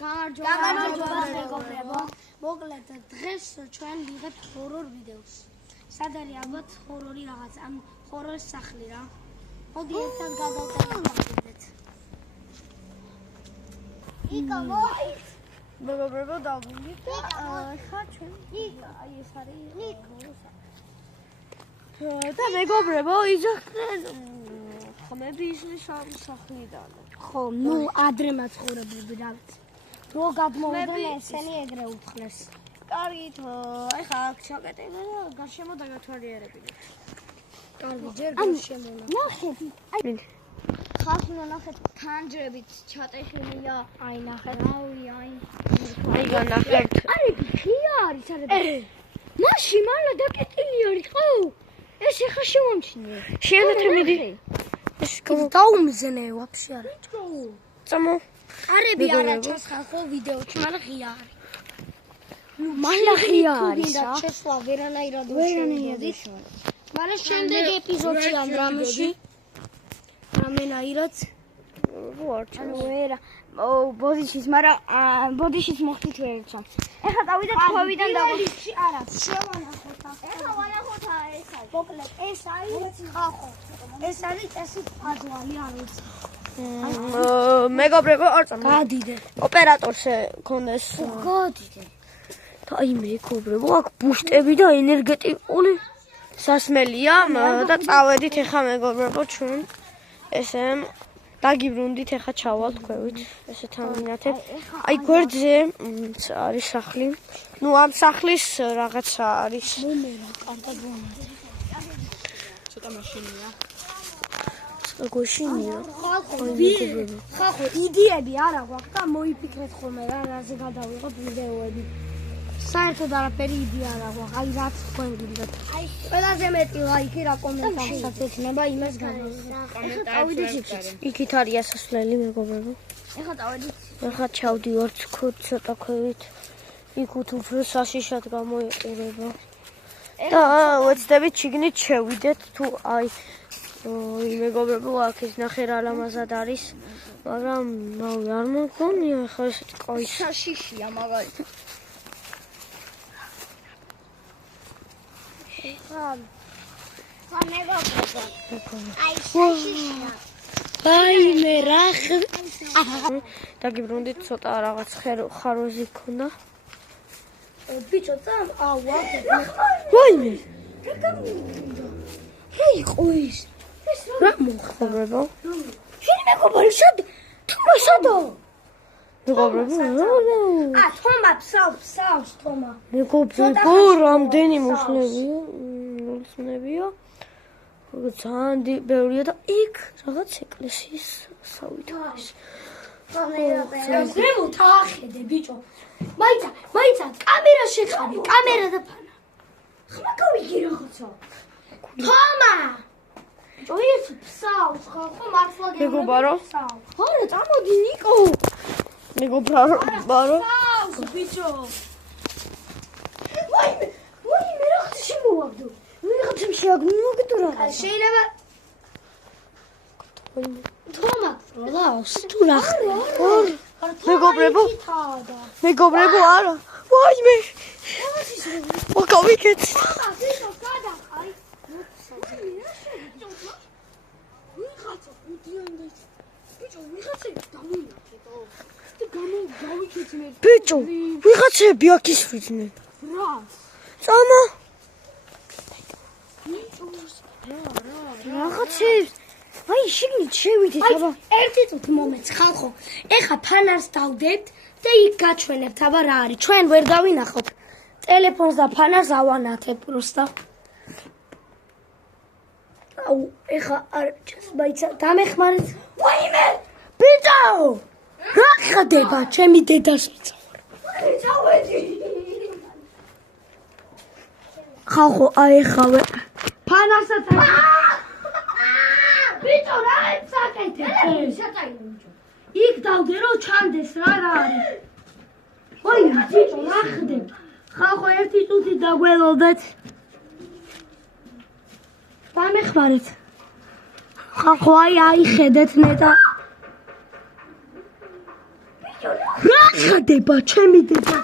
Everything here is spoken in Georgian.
გამარჯობა მეგობრებო. მოკლედ დღეს ჩვენ ვიღებთ ჰორორ ვიდეოს. სად არის ალბათ ჰორორი რაღაც, ამ ჰორორის სახლი რა. მოდი ერთად გადავწერთ. იკა მოიც. მეგობრებო დავგვიდით და ხა ჩვენ აი ეს არის და მეგობრებო იძახეთ ხმები ისე სახლიდან. ხო, ნუ ადრე მაცხოვრებლები რა ვიცი. რო გადმოვიდნენ ესენი ეგრე უთხრეს. კარგით, აი ხა აქ ჩაკეტინე და გარშემო დაგათვალიერებინეთ. კარგი, ჯერ გარშემო. ნახეთ, აი ხალხი ნახეთ ქანჯრებით ჩატეხილია. აი ნახეთ, აი განახეთ. აი ხია არის არები. მაშინ მალა დაკეტილი არის ხო? ეს ხა შემომჩნია. შეიძლება მიდი. ეს გაუმზნე ვაფშე არა. წამო. არები არა ჩასხალხო ვიდეოში, მაგრამ ღია არის. მალა ღია არის რა. შესვლა ვერანაირად შევიდით. მაგრამ შემდეგ ეპიზოდში ან რამეში რამენაირად ანუ ვერა ბოდიშის, მაგრამ ბოდიშის მოხდით ვერჩა. ეხლა დავიდეთ ქვევიდან და არა, შევანახოთ. ეხლა ვანახოთ ეს არის. მოკლედ ეს არის ხალხო. ეს არის წესი ფაძვალი არ ვიცი. მეგობრებო, არ წამო. გადიდე. ოპერატორს ქონდეს. გადიდე. და აი მეგობრებო, აქ ბუშტები და ენერგეტიკული სასმელია და წავედით ეხლა მეგობრებო ჩვენ ესე დაგიბრუნდით ეხლა ჩავალთ ქვევით. ესე თამინათეთ. აი გვერდზე არის სახლი. ნუ ამ სახლის რაღაცა არის. მომერა, კარგად ვამატე. ცოტა მაშინია. გოშინია. ხახო, იდეები არა გვაქვს და მოიფიქრეთ ხოლმე რა, რაზე გადავიღოთ ვიდეოები. საერთოდ არაფერი იდეა არ აქვს, აი რაც თქვენ გინდათ. აი ყველაზე მეტი ლაიქი რა კომენტარსაც ექნება იმას გამოვიდეთ. იქით არის ასასვლელი მეგობრებო. ეხლა დავედით. ეხლა ჩავდივართ ცოტა ქვევით. იქ უფრო საშიშად გამოიყურება. და ვეცდებით შიგნით შევიდეთ თუ აი მეგობრებო აქ ის ნახე რა ლამაზად არის, მაგრამ ნავი არ მოგონია ეხლა ესეთი ყავის საშიშია მაგალითად. აი მე რახ დაგიბრუნდით ცოტა რაღაც ხაროზი ქონდა. ბიჭო წამ ავა ვაიმე რა იყო ეს? რა მოხდა? შენ მეგობარი შედ თომა სადო? მეგობრებო თომა ფსავს თომა. მეგობრებო რამდენი მოსნებია? ძალიან ბევრია და იქ რაღაც ეკლესიის სავით არის. ზემო თახედე ბიჭო. მაიცა კამერა შეხარი, კამერა და ფანა. ხმა გავიგი რაღაცა. თომა ბიჭო ის ფსავს ხო მართლა გეუბნები. მეგობარო? არა წამოდი ნიკო. მეგობარო? ფსავს ბიჭო. ვაიმე რა ხდება შემოვაგდო. ვიღაცამ შეაგნოგდო რა. შეიძლება თომა როლავს თუ რა მეგობრებო არა ვაიმე მოკავიქეთ ბიჭო ვიღაცები აქ ისვიდნენ რა წამა რაღაცებს აი შიგნით შევიდეთ აბა ერთი წუთი მომეც ხალხო ეხა ფანარს დავდებთ და იქ გაჩვენებთ აბა რა არის ჩვენ ვერ დავინახოთ ტელეფონს და ფანარს ავანათებ პროსტა აუ ეხა არ მაიცა დამეხმარეთ ვაიმე ბიჭო რა ხდება ჩემი დედას მიცავარ წავედი ხალხო აი ეხავე ფანარსაც ბიჭო რა ეცაკეთე? იქ დავდე რომ ჩანდეს რა არის. ოი ბიჭო რა ხდება? ხალხო ერთი წუთი დაგველოდეთ. დამეხმარეთ. ხალხო აი ხედეთ ნეტა. ბიჭო რა ხდება ჩემი დედა